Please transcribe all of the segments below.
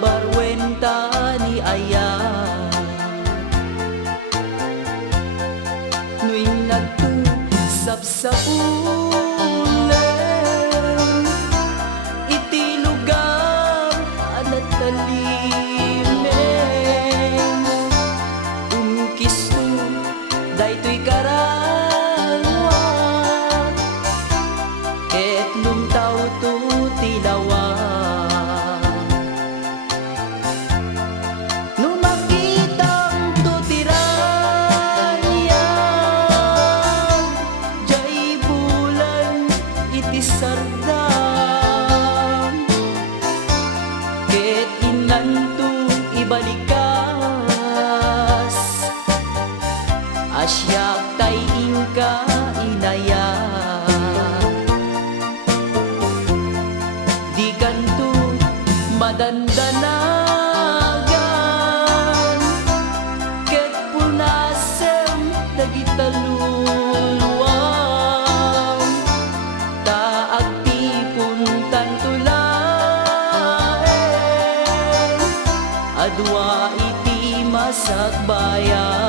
barwenta ni aya nuing nagtu sapsapulen iti lugar anat talimen umkisto daytoy karanwa ket lumtaw tu tilawa no makitang tutiraya jay bulan iti sardam ket inanto ibalikas asyak tay ingka inaya di kanto madandanagan ket punasem dagitaluluan taag tipon tantulaen adwa iti masakbayan.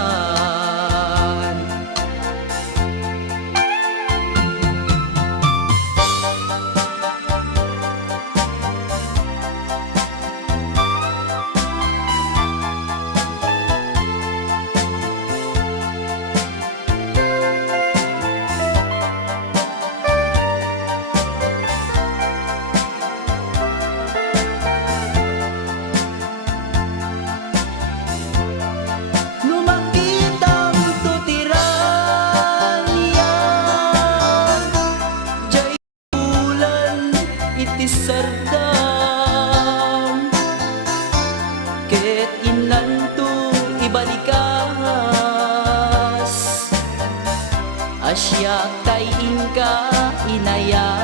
Sardam ket inanto ibalikas asyak tay ingka inaya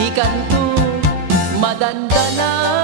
di kanto madandana